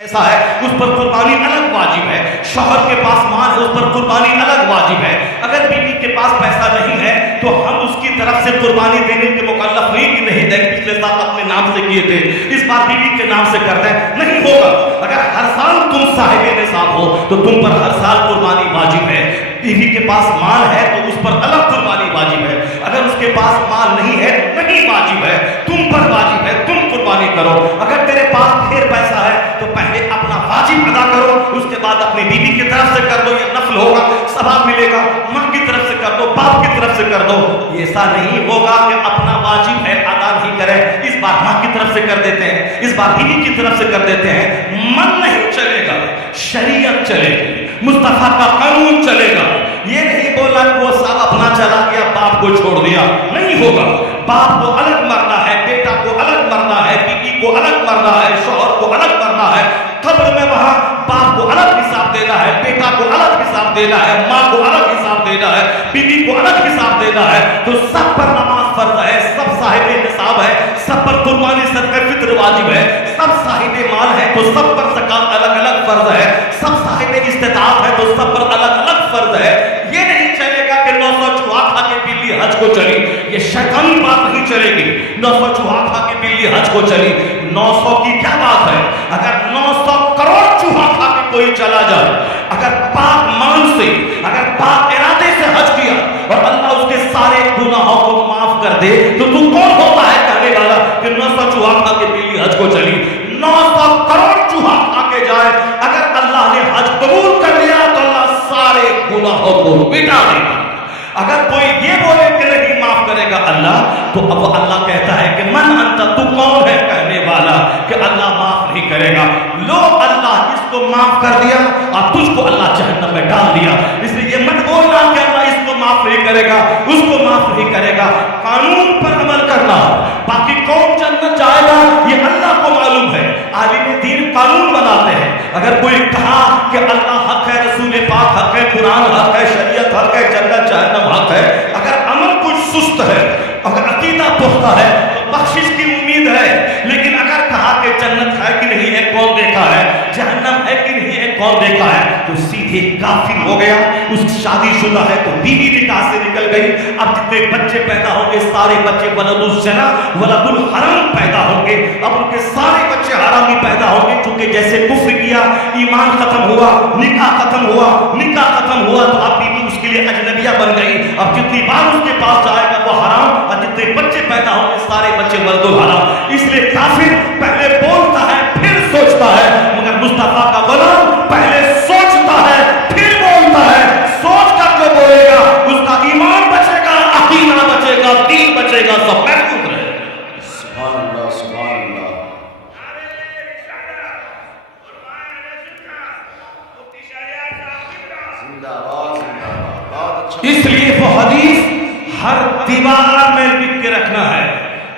ایسا ہے اس پر قربانی الگ واجب ہے، شوہر کے پاس مال ہے اس پر قربانی الگ واجب ہے، اگر بیوی کے پاس پیسہ نہیں ہے تو ہم اس کی طرف سے قربانی دینے کے مکلف نہیں کہ نہیں دیں، پچھلے سال اپنے نام سے کیے تھے اس بار بیوی کے نام سے کر دیں، نہیں ہوگا۔ اگر ہر سال تم صاحب نصاب ہو تو تم پر ہر سال قربانی واجب ہے، بیوی کے پاس مال ہے تو اس پر الگ قربانی واجب ہے، اگر اس کے پاس مال نہیں ہے نہیں واجب ہے، تم پر واجب ہے، تم قربانی کرو۔ اگر تیرے پاس ڈھیر پیسہ ہے تو پہلے اپنا واجب ادا کرو، اس کے بعد اپنی بیوی کی طرف سے کر دو، یہ نفل ہوگا، ثواب ملے گا، ماں کی طرف سے کر دو، باپ کی طرف سے کر دو۔ یہ ایسا نہیں ہوگا کہ اپنا واجب ہے ادا نہیں کریں، اس بار ماں کی طرف سے کر دیتے ہیں، اس بار بیوی کی طرف سے کر دیتے ہیں، من نہیں چلے گا، شریعت چلے گی، مصطفیٰ کا قانون چلے گا۔ یہ نہیں بولا کہ وہ سب اپنا چلا گیا باپ کو چھوڑ دیا، نہیں ہوگا۔ باپ کو الگ مرنا ہے، بیٹا کو الگ مرنا ہے، بیوی کو الگ مرنا ہے، شوہر کو الگ مرنا ہے، قبر میں وہاں باپ کو الگ حساب دینا ہے، بیٹا کو الگ حساب دینا ہے، ماں کو الگ حساب دینا ہے، بیوی کو الگ حساب دینا ہے، تو سب پر نماز فرض ہے، سب صاحب نصاب ہے، سب پر قربانی صدقہ فطر واجب ہے، سب صاحب مال ہے تو سب پر زکات الگ الگ فرض ہے، سب صاحب استطاعت ہے تو سب پر الگ الگ فرض ہے۔ یہ نہیں چلے گا کہ 900 چوہا کھا کے بلی حج کو چلی، یہ شیطانی بات نہیں چلے گی۔ 900 چوہا کھا کے بلی حج کو چلی، 900 کی کیا بات ہے؟ اگر 900 کروڑ چوہا کھا کے کوئی چلا جائے، اگر پاک مان سے، اگر پاک ارادے سے حج کیا اور اللہ اس کے سارے گناہوں کو معاف کر دے تو تو کون ہوتا ہے کہنے والا کہ 900 چوہا کھا کے بلی حج کو چلی؟ 900 کروڑ چوہا کھا کے جائے، اگر اللہ نے حج قبول کر لیا تو اللہ سارے گناہوں کو مٹا دے گا۔ اگر کوئی یہ بولے کہ نہیں معاف کرے گا اللہ، تو اب اللہ کہتا ہے کہ من انت، تو کون ہے کہنے والا کہ اللہ معاف نہیں کرے گا؟ لو اللہ اس کو معاف کر دیا اور تجھ کو اللہ جہنم میں ڈال دیا، اس لیے یہ مت بولنا کہ اللہ اس کو معاف نہیں کرے گا، اس کو معاف نہیں کرے گا۔ قانون پر عمل کرنا، باقی کون جنت جائے گا یہ اللہ کو معلوم ہے، عالم دین قانون بناتے ہیں۔ اگر کوئی کہا کہ اللہ حق ہے، رسول پاک حق ہے، قرآن حق ہے، شریعت حق ہے، جنت جہنم حق ہے، اگر عمل کچھ سست ہے، اگر عقیدہ پختہ ہے تو بخشش کی امید ہے، لیکن اگر کہا کہ جنت ہے کہ نہیں ہے کون دیکھا ہے، جہنم ہے کہ نہیں ہے کون دیکھا ہے، تو سیدھے کافر ہو گیا۔ اس شادی شدہ ہے تو بیوی نکاح سے نکل گئی، اب جتنے بچے پیدا ہوں گے سارے بچے ولد الزنا ولد الحرام پیدا ہوں گے، اب ان کے سارے بچے حرامی پیدا ہوں گے، چونکہ جیسے کفر کیا ایمان ختم ہوا، نکاح ختم ہوا، نکاح ختم ہوا تو اب بیوی اس کے لیے اجنبیہ بن گئی، اب جتنی بار اس کے پاس جائے گا وہ حرام، اور جتنے بچے پیدا ہوں گے سارے بچے ولد الحرام۔ اس لیے کافر پہلے بولتا ہے پھر سوچتا ہے، مگر مصطفیٰ کا غلام پہلے سوچتا ہے پھر بولتا ہے، سوچ کر جو بولے گا اس کا ایمان بچے گا، عقیدہ بچے گا، دین بچے گا، سب محفوظ رہے گا۔ سبحان اللہ، سبحان اللہ۔ زندہ باد، زندہ باد، بہت اچھا۔ اس لیے وہ حدیث ہر دیوار میں لکھ کے رکھنا ہے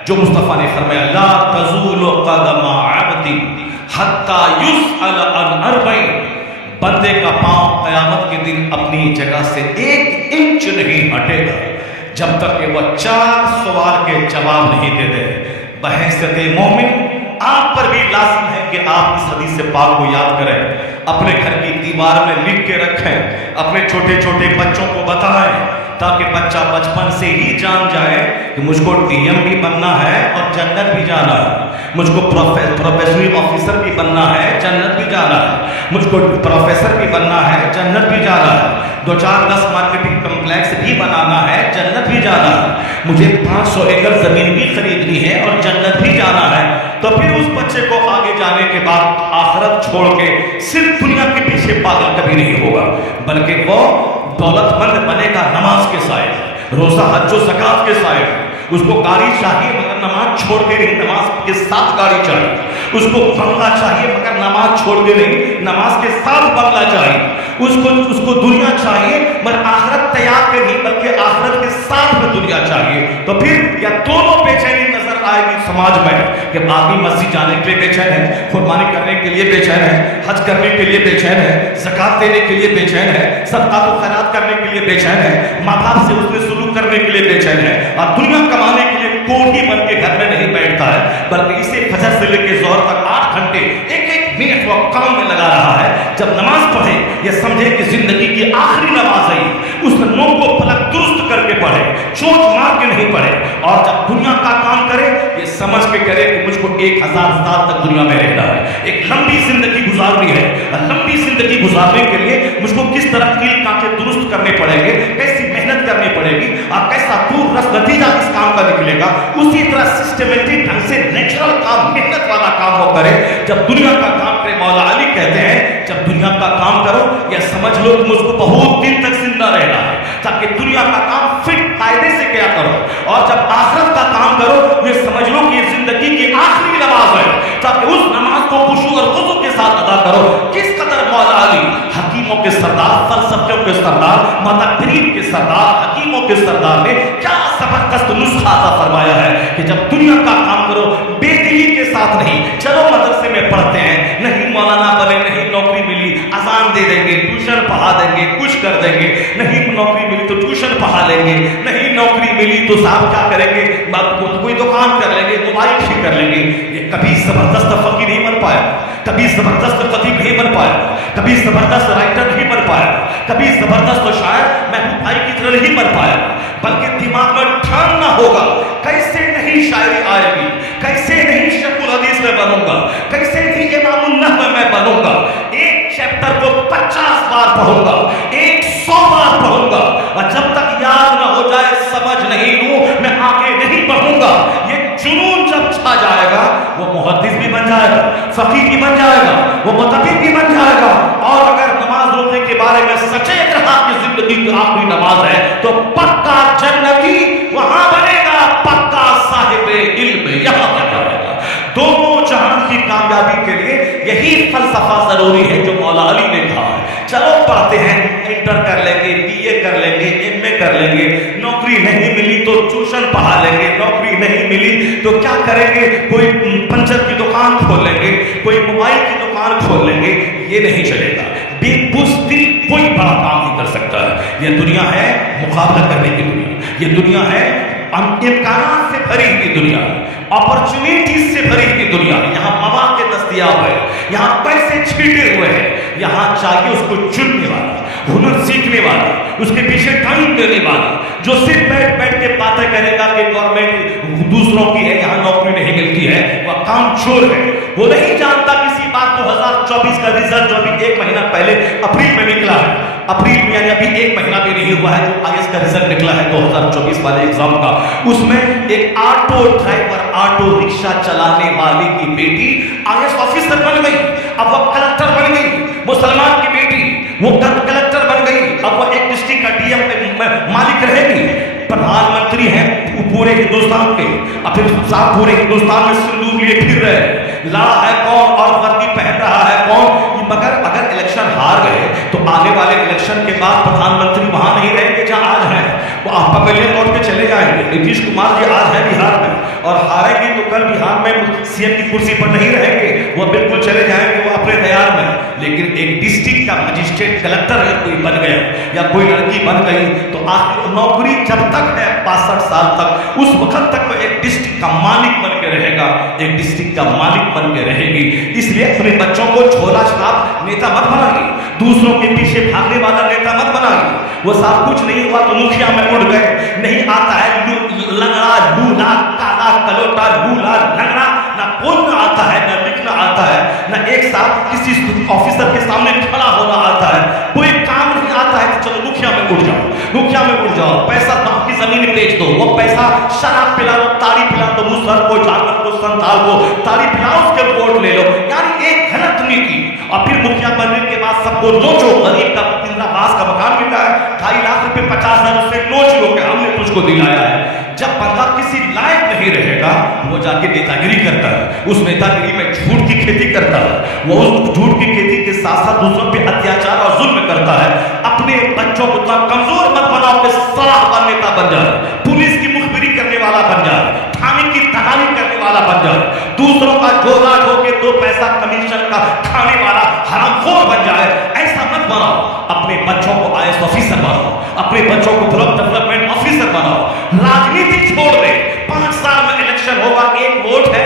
جو مصطفیٰ نے فرمایا، لا تزول قدم عبد حتی یسأل عن اربع، بندے کا پاؤں قیامت کے دن اپنی جگہ سے 1 انچ نہیں ہٹے گا جب تک کہ وہ 4 سوال کے جواب نہیں دے دے۔ بحیثیت مومن آپ پر بھی لازم ہے کہ آپ اس حدیث پاک کو یاد کریں، اپنے گھر کی دیوار میں لکھ کے رکھیں، اپنے چھوٹے چھوٹے بچوں کو بتائیں تاکہ بچہ بچپن سے ہی جان جائے کہ مجھ کو ڈی ایم بھی بننا ہے اور جنت بھی جانا ہے، مجھ کو پروفیشنل آفیسر بھی بننا ہے، جنت بھی جانا ہے، مجھ کو پروفیسر بھی بننا ہے، جنت بھی جانا ہے، 2-4-10 مارکیٹنگ کمپلیکس بھی بنانا ہے، جنت بھی جانا ہے، مجھے 500 ایکڑ زمین بھی خریدنی ہے اور جنت بھی جانا ہے۔ تو پھر اس بچے کو آگے جانے کے بعد آخرت چھوڑ کے صرف دنیا کے پیچھے پاگل کبھی نہیں ہوگا، بلکہ وہ دولت مند بنے گا نماز کے سائے، روزہ حج و زکات کے سائے۔ اس کو گاڑی چاہیے مگر نماز چھوڑ کے نہیں، نماز کے ساتھ گاڑی چاہیے، اس کو بنگلہ چاہیے مگر نماز چھوڑ کے نہیں، نماز کے ساتھ بنگلہ چاہیے، اس کو دنیا چاہیے مگر آخرت تیار کے نہیں بلکہ آخرت کے ساتھ میں دنیا چاہیے۔ تو پھر یا دونوں بے چینی نظر آئے گی سماج میں کہ آدمی مسجد جانے کے لیے بے چین ہے، قربانی کرنے کے لیے بے چین ہے، حج کرنے کے لیے بے چین ہے، زکات دینے کے لیے بے چین ہے، صدقات و خیرات کرنے کے لیے بے چین ہے، ماں باپ سے اس نے سلوک کرنے کے لیے بے چین ہے، اور دنیا کمانے کے لیے کوڑھی بن کے گھر میں نہیں بیٹھتا ہے، بلکہ اسے فجر سے لے کے ظہر تک 8 گھنٹے ایک ایک نیت و کام میں لگا رہا ہے. جب نماز پڑھے یہ سمجھے کہ زندگی کی آخری نماز ہے, اس نو کو پلک درست کر کے پڑھے, چوٹ مار کے نہیں پڑھے. اور جب دنیا کا کام کرے یہ سمجھ کے کرے کہ مجھ کو 1000 سال تک دنیا میں رہنا ہے, ایک لمبی زندگی گزارنی ہے. لمبی زندگی گزارنے کے لیے مجھ کو کس طرح کیل کانٹے درست کرنے پڑیں گے, کیسی محنت کرنی پڑے گی, اور کیسا دور رس نتیجہ اس کام کا نکلے گا. اسی طرح سسٹمیٹک ڈھنگ سے نیچرل کام, محنت والا کام وہ کرے. جب دنیا کا کام کرے, مولا علی کہتے ہیں جب دنیا کا کام کرو یہ سمجھ لو کہ مجھ کو بہت دن تک زندہ رہنا ہے, تاکہ دنیا کا کام فٹ قاعدے سے کیا کرو. اور جب آخرت کا کام کرو یہ سمجھ لو کہ یہ زندگی کی آخری نماز ہے, تاکہ اس نماز کو خشوع اور خضوع کے ساتھ ادا کرو. کس قدر مولا علی حکیموں کے سردار, فلسفیوں کے سردار, متفکرین کے سردار, حکیموں کے سردار نے کیا زبردست نسخہ عطا فرمایا ہے کہ جب دنیا کا کام کرو بے دلی کے ساتھ نہیں. چلو مدرسے میں پڑھتے ہیں, نہیں مولانا بنے, نہیں نوکری ملی اذان دے دیں گے, ٹیوشن پڑھا دیں گے, کچھ کر دیں گے. نہیں نوکری ملی تو ٹیوشن پڑھا لیں گے, نہیں نوکری ملی تو صاحب کیا کریں گے, کوئی دکان کر لیں گے, موبائل ٹھیک کر لیں گے. یہ کبھی زبردست فقیر نہیں بن پایا, کبھی زبردست خطیب نہیں بن پایا, کبھی زبردست رائٹر نہیں بن پایا, کبھی زبردست شاعر محبوب بھائی کی طرح نہیں بن پایا. بلکہ دماغ میں ٹھاننا ہوگا کیسے نہیں شاعری آئے گی, کیسے نہیں شیخ الحدیث میں بنوں گا, کیسے نہیں امام النحو میں بنوں گا. ایک چیپٹر کو 50 بار پڑھوں گا, 100 بار پڑھوں گا, اور جب تک یاد نہ ہو جائے, سمجھ نہیں لوں, میں آگے نہیں بڑھوں گا. یہ جنون جب چھا جائے گا وہ محدث بھی بن جائے گا, فقیہ بھی بن جائے گا, وہ متفقہ بھی بن جائے گا. اور اگر نماز روزے کے بارے میں سچیت رہا کہ زندگی کی آخری نماز ہے تو پکا جنتی وہاں بنے گا, پکا صاحب علم یہاں بن جائے گا. دونوں جہان کی کامیابی کے لیے یہی فلسفہ ضروری ہے جو مولا علی نے کہا ہے. چلو پڑھتے ہیں, انٹر کر لیں گے, بی اے کر لیں گے, ایم اے کر لیں گے, نوکری نہیں ملی تو ٹیوشن پڑھا لیں گے, نوکری نہیں ملی تو کیا کریں گے, کوئی پنچر کی دکان کھول لیں گے, کوئی موبائل کی دکان کھول لیں گے. یہ نہیں چلے گا. بے بزدل کوئی بڑا کام نہیں کر سکتا ہے. یہ دنیا ہے مقابلہ کرنے کی دنیا, یہ دنیا ہے امکانات سے بھری ہوئی دنیا, اپرچونیٹیز سے بھری ہوئی دنیا. یہاں مواقع دستیاب ہے, یہاں پیسے چھیٹے ہوئے ہیں. یہاں چاہیے اس کو چننے والا, ہنر سیکھنے والا, اس کے پیچھے ٹائم دینے والا, جو صرف بیٹھ بیٹھ کے باتیں کرے گا کہ گورنمنٹ دوسروں کی ہے, یہاں نوکری نہیں ملتی ہے, وہ کام چور ہے. وہ نہیں جانتا کسی بات 2024 کا رزلٹ جو ابھی 1 مہینہ پہلے اپریل میں نکلا ہے, اپریل میں یعنی ابھی 1 مہینہ بھی نہیں ہوا ہے جو آئی ایس کا رزلٹ نکلا ہے 2024 والے ایگزام کا. اس میں ایک آٹو ڈرائیور, آٹو رکشہ چلانے والے کی بیٹی آئی ایس آفیسر بن گئی, اب وہ کلکٹر بن گئی. مسلمان کی بیٹی وہ کلکٹر بن گئی, اب وہ ایک ڈسٹرکٹ کا ڈی ایم مالک رہے گی. پردھان منتری ہیں پورے ہندوستان کے, اور پھر صاحب پورے ہندوستان میں سندوق لیے پھر رہے, لڑا ہے کون اور وردی پہن رہا ہے کون. مگر اگر الیکشن ہار گئے تو آنے والے الیکشن کے بعد پردھان منتری وہاں نہیں رہیں گے جہاں آج ہیں, وہ آپ پہلے لوٹ کے چلے جائیں گے. نتیش کمار جی آج ہیں بہار میں, اور ہاریں گے تو کل بہار میں سی ایم کی کرسی پر نہیں رہیں گے, وہ بالکل چلے جائیں گے وہ اپنے دیار میں. لیکن ایک ڈسٹرکٹ کا مجسٹریٹ کلکٹر اگر کوئی بن گیا یا کوئی لڑکی بن گئی تو آخر نوکری جب تک ہے 62 سال تک, اس وقت تک وہ ایک ڈسٹرکٹ کا مالک بن کے رہے گا, ایک ڈسٹرکٹ کا مالک بن کے رہے گی. اس لیے اپنے بچوں کو جھولا چھاپ نیتا مت بنائیے, دوسروں کے پیچھے بھاگنے والا نیتا مت بنائیے. وہ صاحب کچھ نہیں ہوا تو مکھیا میں اڑ گئے, نہیں آتا ہے لنگڑا لولا کالا کلوٹا لولا لنگڑا, نہ بولنا آتا ہے, نہ لکھنا آتا ہے, نہ ایک ساتھ کسی آفیسر کے سامنے کھڑا ہونا آتا ہے, کوئی کام نہیں آتا ہے. چلو مکھیا میں اڑ جاؤ, مکھیا میں اڑ جاؤ, پیسہ باپ کی زمین بیچ دو, وہ پیسہ شراب پلا دو, تاڑی پلا دو, مسہر کو, جانور کو, سنتھال کو تاڑی پلاؤ, اس کے ووٹ لے لو. یعنی ایک غلط نیتی. اور پھر مکھیا بننے کے بعد سب کو نوچو. غریب کا اندرا آواس کا مکان ملا ہے, 2.5 لاکھ روپے 50,000 اس سے نوچ لو کہ ہم نے تجھ کو دلایا ہے. جب بندہ کسی لائق نہیں رہے گا وہ جا کے نیتا گیری کرتا ہے, اس نیتا گیری میں جھوٹ کی کھیتی کرتا ہے, وہ اس جھوٹ کی کھیتی کے ساتھ ساتھ دوسروں پہ اتیاچار اور ظلم کرتا ہے. اپنے بچوں کو اتنا کمزور مت بناؤ کہ صلاح کا نیتا بن جائے, پولیس کی مخبری کرنے والا بن جائے, تھانے کی دہانی کرنے والا بن جائے, دوسروں کا جھولا ڈھو کے 2 پیسہ کمیشن کا کھانے والا حرام خور بن جائے. ایسا مت بناؤ. اپنے بچوں کو آئی ایس آفیسر بناؤ, اپنے بچوں کو بلاک ڈیولپمنٹ آفیسر بناؤ. راجنیتی چھوڑ دے. 5 سال میں الیکشن ہوگا, 1 ووٹ ہے,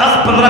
10-15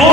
2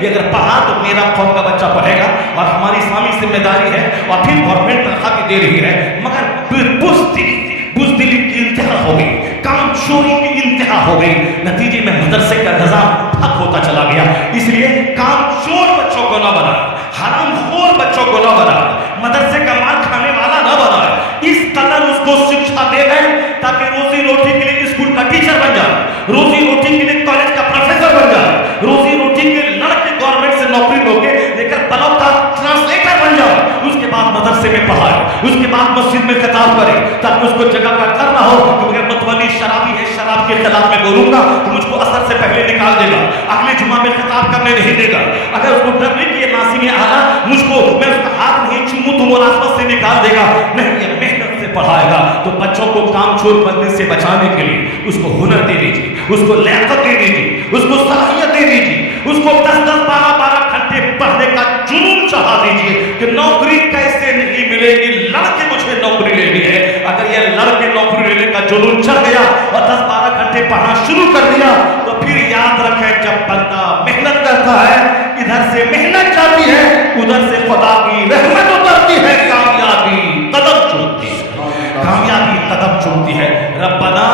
یہ اگر پڑھا تو میرا قوم کا بچہ پڑھے گا اور ہماری اسلامی ذمہ داری ہے, اور پھر گورنمنٹ تنخواہ بھی دے رہی ہے, مگر بزدلی کی انتہا ہو گئی, کام چوری کی انتہا ہو گئی, نتیجے میں مدرسے کا نظام ٹھپ ہوتا چلا گیا. اس لیے کام چور بچوں کو نہ بنا, حرام خور بچوں کو نہ بنا, مدرسے کا مال کھانے والا نہ بنا. اس قدر اس کو شکشا دے گئے تاکہ روزی روٹی کے لیے اسکول کا ٹیچر بن جائے, روزی روٹی کے لیے کالج کا پروفیسر بن جائے, روزی روٹی کے لیے لڑکے گورنمنٹ سے نوکری لوگے لے کر بلوک کا ٹرانسلیٹر بن جائے. اس کے بعد مدرسے میں پڑھائے, اس کے بعد مسجد میں خطاب کرے, تاکہ اس کو جگہ کا ڈر نہ ہو کہ اگر متولی شرابی ہے, شراب کے خلاف میں بولوں گا تو مجھ کو اثر سے پہلے نکال دے گا, اگلے جمعہ میں خطاب کرنے نہیں دے گا. اگر اس کو ڈر نہیں کہ یہ ناسی میں آنا مجھ کو, میں اس کا ہاتھ نہیں چوموں تو ملازمت سے نکال دے گا, نہیں, یہ محنت سے پڑھائے گا. تو بچوں کو کام چور بننے سے بچانے کے لیے اس کو ہنر دے دیجیے, اس کو لیاقت دے دیجیے, اس کو صلاحیت دے دیجیے, اس کو 10-10, 12-12 گھنٹے پڑھنے کا جنون چڑھا دیجیے کہ نوکری کیسے نہیں ملے گی, لڑکے مجھے نوکری لینی ہے. اگر یہ لڑکے نوکری لینے کا جنون چڑھ گیا اور 10-12 گھنٹے پڑھنا شروع کر دیا تو پھر یاد رکھیں, جب بندہ محنت کرتا ہے ادھر سے محنت جاتی ہے, ادھر سے خدا کی رحمت اترتی ہے, کامیابی قدم چومتی ہے, کامیابی قدم چومتی ہے. ربنا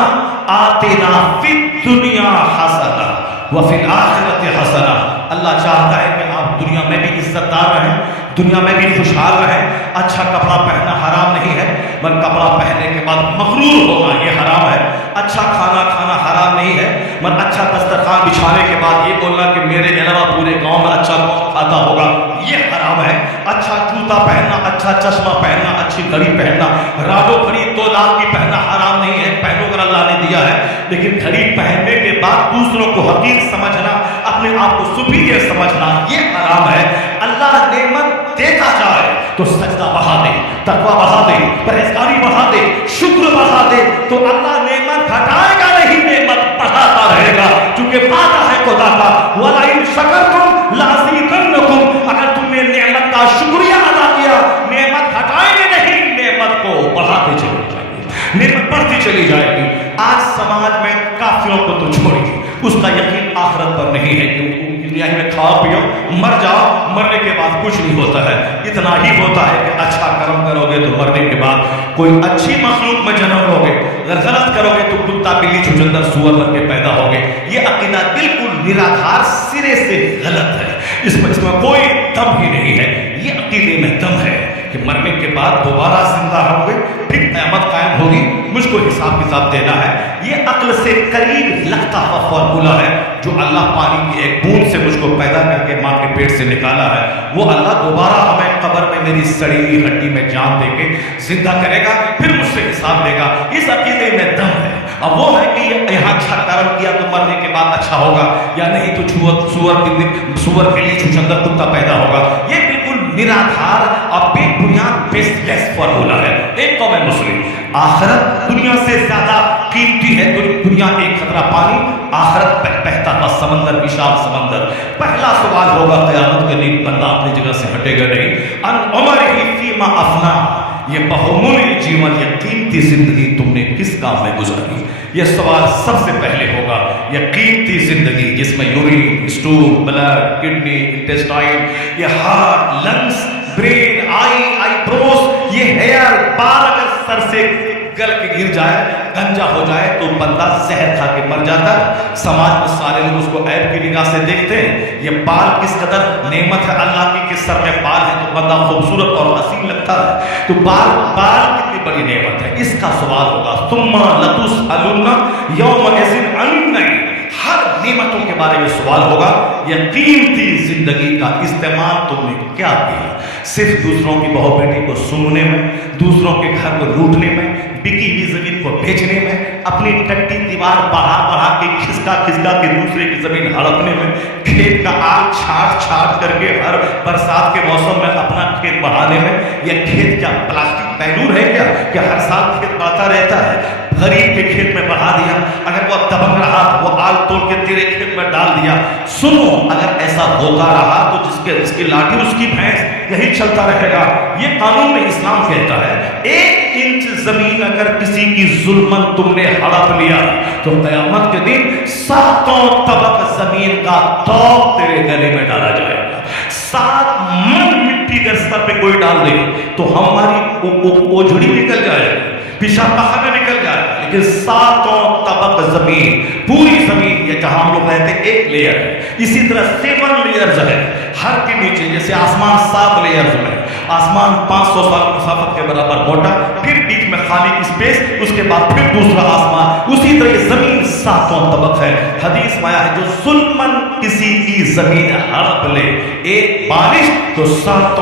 آتنا فی الدنیا حسنہ وفی الآخرۃ حسنہ. اللہ چاہتا ہے کہ آپ دنیا میں بھی عزت دار رہیں, دنیا میں بھی خوشحال رہیں. اچھا کپڑا پہننا حرام نہیں ہے, مگر کپڑا پہننے کے بعد مغرور ہونا یہ حرام ہے. اچھا کھانا کھانا حرام نہیں ہے, مگر اچھا دسترخوان بچھانے کے بعد یہ بولنا کہ میرے علاوہ پورے گاؤں میں اچھا کون کھاتا ہوگا, یہ حرام ہے. اچھا جوتا پہننا, اچھا چشمہ پہننا, اچھی گھڑی پہننا, راڈو گھڑی 2 لاکھ کی پہننا حرام نہیں ہے, پہنو اگر اللہ نے دیا ہے. لیکن گھڑی پہننے کے بعد دوسروں کو حقیر سمجھنا, اپنے آپ کو سپیریئر سمجھنا, یہ حرام ہے. اللہ نعمت دیتا جائے تو سجدہ بڑھا دے, تقویٰ بڑھا دے, پرہیزگاری بڑھا دے, شکر بڑھا دے, تو اللہ نعمت گھٹائے گا نہیں, نعمت بڑھاتا رہے گا. کیونکہ وعدہ ہے خدا کا, وَلَئِن شَكَرْتُمْ لَأَزِيدَنَّكُمْ, اگر تم نے نعمت کا شکریہ ادا کیا, نعمت گھٹائیں گے نہیں, نعمت کو بڑھاتے چلے جائیں گے, نعمت بڑھتی چلی جائے گی. آج سماج میں کافروں کو تو چھوڑیے, اس کا یقین آخرت پر نہیں ہے, کیونکہ دنیا میں کھاؤ پیو مر جاؤ, مرنے کے بعد کچھ نہیں ہوتا ہے. اتنا ہی ہوتا ہے کہ اچھا کرم کرو گے تو مرنے کے بعد کوئی اچھی مخلوق میں جنم لو گے, اگر غلط کرو گے تو کتا بلی چچندر سور بن کے پیدا ہوگے. یہ عقیدہ بالکل نراکار سرے سے غلط ہے, اس میں کوئی دم ہی نہیں ہے. یہ عقیدے میں دم ہے کہ مرنے کے بعد دوبارہ زندہ ہوں گے, پھر قیامت قائم ہوگی, مجھ کو حساب کتاب دینا ہے. یہ عقل سے قریب لگتا ہوا فارمولہ ہے جو اللہ پانی کی ایک بوند سے مجھ کو پیدا کر کے ماں کے پیٹ سے نکالا ہے, وہ اللہ دوبارہ ہمیں قبر میں میری سڑی ہوئی ہڈی میں جان دے کے زندہ کرے گا, پھر مجھ سے حساب لے گا. اس عقیدے میں دم ہے. اب وہ ہے کہ یہاں اچھا کرم کیا تو مرنے کے بعد اچھا ہوگا, یا نہیں تو سور بلی چچندر کتا پیدا ہوگا. یہ بالکل نرادھار اور بے بنیاد بیس لیس فارمولہ ہے. ایک قوم مسلم, آخرت دنیا سے زیادہ قیمتی ہے. دنیا ایک خطرہ پانی, آخرت بہتا ہوا سمندر, وشال سمندر. پہلا سوال ہوگا قیامت کے دن, بندہ اپنی جگہ سے ہٹے گا نہیں, ان عمرہ فیما افنا, یہ بہمولی جیون, یہ قیمتی زندگی تم نے کس کام میں گزاری. یہ سوال سب سے پہلے ہوگا. یہ قیمتی زندگی جس میں urine, stool, blood, kidney, intestine, یہ heart, lungs, brain, eyebrows, یہ ہیئر, بال اگر سر سے گل کے گر جائے, گنجا ہو جائے تو بندہ زہر کھا کے مر جاتا ہے. سماج میں سارے لوگ اس کو عیب کی نگاہ سے دیکھتے ہیں. یہ بال کس قدر نعمت ہے اللہ کی, کہ سر میں بال ہے تو بندہ خوبصورت اور حسین لگتا ہے. تو بال کتنی بڑی نعمت ہے, اس کا سوال ہوگا. ثم لتسألن یومئذ عن النعیم, ہر نعمتوں کے بارے میں سوال ہوگا. یہ قیمتی زندگی کا استعمال تم نے کیا کیا؟ صرف دوسروں کی بہو بیٹی کو سننے میں, دوسروں کے گھر کو لوٹنے میں, بکی ہوئی زمین کو بیچنے میں, اپنی ٹٹی دیوار بڑھا کے کھسکا کے دوسرے کی زمین ہڑپنے میں, کھیت کا آگ چھاٹ کر کے ہر برسات کے موسم میں اپنا کھیت بڑھانے میں. یہ کھیت کیا پلاسٹک بیلور ہے کیا کہ ہر سال کھیت بڑھتا رہتا ہے؟ غریب کے کھیت میں بڑھا دیا، اگر وہ دبنگ رہا تو وہ آل توڑ کے تیرے کھیت میں ڈال دیا۔ سنو، اگر ایسا ہوتا رہا تو جس کی لاٹھی اس کی بھینس، یہی چلتا رہے گا۔ یہ قانون میں اسلام کہتا ہے 1 انچ زمین اگر کسی کی ظلمن تم نے ہڑپ لیا تو قیامت کے دن 7 طبق زمین کا توق تیرے گلے میں ڈالا جائے گا۔ 7 من مٹی اگر سر پہ کوئی ڈال دے تو ہماری اوجھڑی نکل جائے گا، پیشاب پخانے نکل جائے گا، لیکن 7 طبق زمین، پوری زمین، یہ جہاں ہم لوگ رہتے ہیں 1 لیئر ہے، اسی طرح 7 لیئرز ہے ہر کے نیچے، جیسے آسمان 7 لیئرز میں، آسمان 500 سال مسافت کے برابر موٹا، پھر بیچ میں خالی اسپیس، اس کے بعد پھر دوسرا آسمان، اسی طرح یہ زمین 7 طبق ہے۔ حدیث میں آیا ہے جو ظلمن کسی کی زمین ہڑپ لے 1 بارش تو 7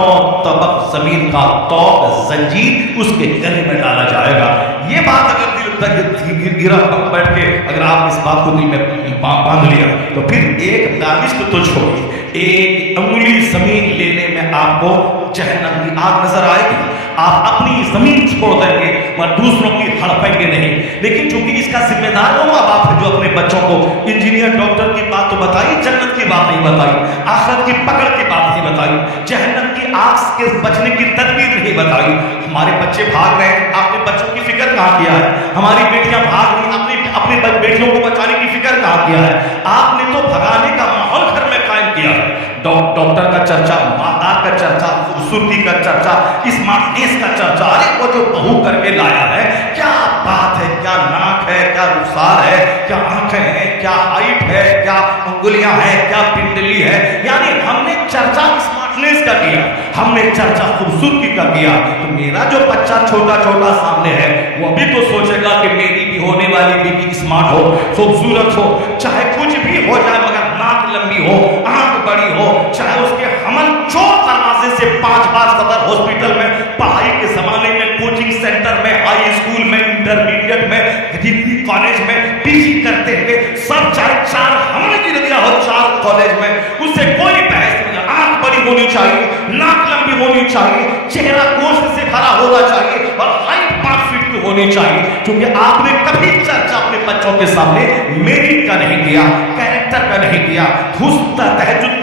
طبق زمین کا توق زنجیر اس کے گلے میں ڈالا جائے گا۔ یہ بات اگر دل تک گرا بیٹھ کے اگر آپ اس بات کو دل میں باندھ لیا تو پھر 1 دانش تو چھوڑی، 1 انگلی زمین لینے میں آپ کو جہنم کی آگ نظر آئے گی۔ آپ اپنی زمین چھوڑ دیں گے مگر دوسروں کی ہڑپیں گے نہیں۔ لیکن چونکہ اس کا ذمہ دار وہ ماں باپ ہے جو اپنے بچوں کو انجینئر ڈاکٹر کی بات تو بتائی، جنت کی بات نہیں بتائی، آخرت کی پکڑ کی بات نہیں بتائی، جہنم کی آگ سے بچنے کی تدبیر نہیں بتائی۔ ہمارے بچے بھاگ رہے ہیں، آپ نے بچوں کی فکر کہاں کیا ہے؟ ہماری بیٹیاں بھاگ رہی ہیں، اپنی بیٹیوں کو بچانے کی فکر کہاں کیا ہے؟ آپ نے تو بھگانے کا ماحول گھر میں قائم کیا ہے۔ ڈاکٹر کا چرچا، مالدار کا چرچا، خوبصورتی کا چرچا، اسمارٹنیس کا چرچا، ارے وہ جو بہو کر کے لایا ہے، کیا بات ہے، کیا ناک ہے، کیا رخسار ہے، کیا آنکھیں ہیں، کیا ہائٹ ہے، کیا انگلیاں ہیں، کیا پنڈلی ہے۔ یعنی ہم نے چرچا اسمارٹنیس کا کیا، ہم نے چرچا خوبصورتی کا کیا۔ تو میرا جو بچہ چھوٹا چھوٹا سامنے ہے وہ بھی تو سوچے گا کہ میری بھی ہونے والی بیوی اسمارٹ ہو، خوبصورت ہو، چاہے کچھ بھی ہو جائے مگر ناک لمبی ہو، آنکھ بڑی ہو، چاہے اس کے حمل 4 دروازے سے 5 بار صدر ہاسپٹل میں، پڑھائی کے زمانے میں، کوچنگ سینٹر میں، ہائی اسکول میں، انٹرمیڈیٹ میں، ڈگری کالج میں، پی جی کرتے ہوئے سب چاہے 4 حمل کی ندیاں ہو 4 کالج میں، اس سے کوئی بحث نہیں۔ آنکھ بڑی ہونی چاہیے، ناک لمبی ہونی چاہیے، چہرہ گوشت سے بھرا ہونا چاہیے اور ہائٹ 5 فٹ کی ہونی چاہیے، کیونکہ آپ نے کبھی چرچا اپنے بچوں کے سامنے میرٹ کا نہیں کیا، کیریکٹر کا نہیں کیا،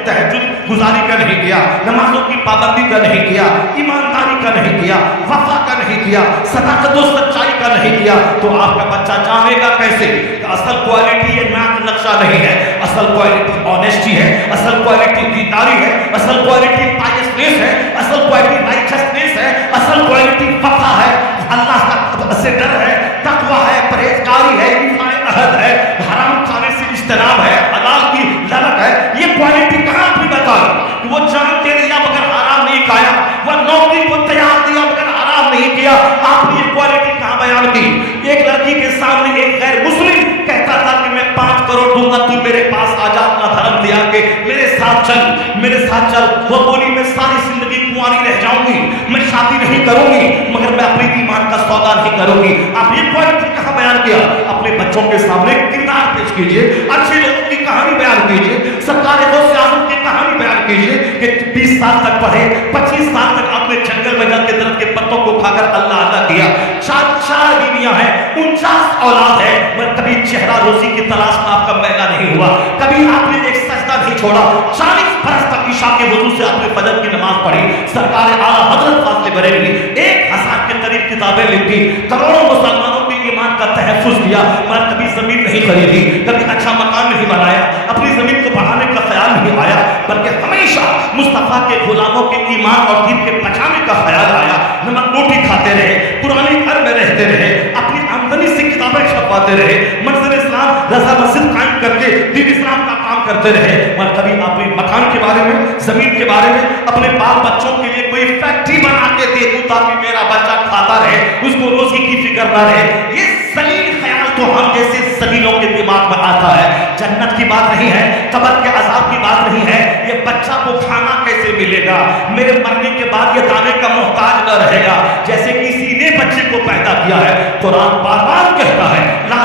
تہجد گزاری کا نہیں کیا، نمازوں کی پابندی کا نہیں کیا، ایمانداری کا نہیں کیا، وفا کا نہیں کیا، صداقت و سچائی کا نہیں کیا۔ تو آپ کا بچہ جانے گا کیسے؟ اصل کوالٹی یہ ناک نقشہ نہیں ہے، اصل کوالٹی آنیسٹی ہے، اصل کوالٹی دینداری ہے، اصل کوالٹی پائسنیس ہے، اصل کوالٹی رائچسنیس ہے، اصل کوالٹی وفا ہے، اللہ کا سے ڈر ہے، تقوی ہے، پرہیزگاری ہے، ایمان عہد ہے، حرام کھانے سے اجتناب ہے، حلال کی للک ہے۔ یہ کوالٹی کہاں بھی بتائی؟ وہ جان دے دیا مگر حرام نہیں کھایا، وہ نوکری کو تیار دیا مگر حرام نہیں کیا۔ آپ نے یہ کوالٹی کہاں بیان کی؟ ایک لڑکی کے سامنے ایک غیر مسلم کہتا تھا کہ میں 5 کروڑ دوں گا، تو میرے پاس آ جا، اپنا دھرم دیا کہ میرے ساتھ چل، میرے ساتھ چل۔ وہ بولی میں ساری زندگی کنواری رہ جاؤں گی، میں شادی نہیں کروں گی مگر میں اپنی ایمان کا سودا نہیں کروں گی۔ آپ یہ کوالٹی کہاں بیان کیا؟ اپنے بچوں کے سامنے کردار پیش کیجئے، اچھے لوگوں کی کہانی بیان کیجئے، سرکار غوث اعظم کی کہانی بیان کیجئے کہ 20 سال تک پڑھے، 25 سال تک آپ نے جنگل میں جا کے درخت کے پتوں کو کھا کر اللہ اللہ کیا، 4 بیویاں ہیں، 49 اولاد ہے، مگر کبھی چہرہ روزی کی تلاش میں آپ کا میلہ نہیں ہوا، کبھی آپ نے ایک سجدہ نہیں چھوڑا، 40 برس تک عشاء کے وضو سے آپ نے فجر کی نماز پڑھی، سرکار اعلیٰ حضرت فاضل بریلوی 1000 کے قریب کتابیں لکھی، کروڑوں مسلمانوں کے ایمان کا تحفظ کیا، مگر کبھی زمین نہیں خریدی، کبھی اچھا مکان نہیں بنایا، اپنی زمین کو بڑھانے کا خیال نہیں آیا، بلکہ ہمیشہ مصطفیٰ کے غلاموں کے ایمان اور دین کے بچانے کا خیال آیا۔ نمک روٹی کھاتے رہے، پرانے گھر میں رہتے رہے، اپنی آمدنی سے کتابیں چھپواتے رہے، منظر اسلام رضا مسجد قائم کر کے دین اسلام کا کام کرتے رہے، مگر کبھی اپنے مکان کے بارے میں، زمین کے بارے میں، اپنے بال بچوں کے لیے کوئی فیکٹری بنا کے دے دوں تاکہ میرا بچہ کھاتا رہے، اس کو روزی کی فکر نہ رہے۔ یہ ذلیل خیال تو ہم جیسے ذلیلوں کے دماغ میں آتا ہے۔ جنت کی بات نہیں ہے، قبر کے عذاب کی بات نہیں ہے، یہ بچہ کو کھانا کیسے ملے گا، میرے مرنے کے بعد یہ دانے کا محتاج نہ رہے گا، جیسے کسی نے بچے کو پیدا کیا ہے۔ قرآن بار بار کہتا ہے لا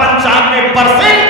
95%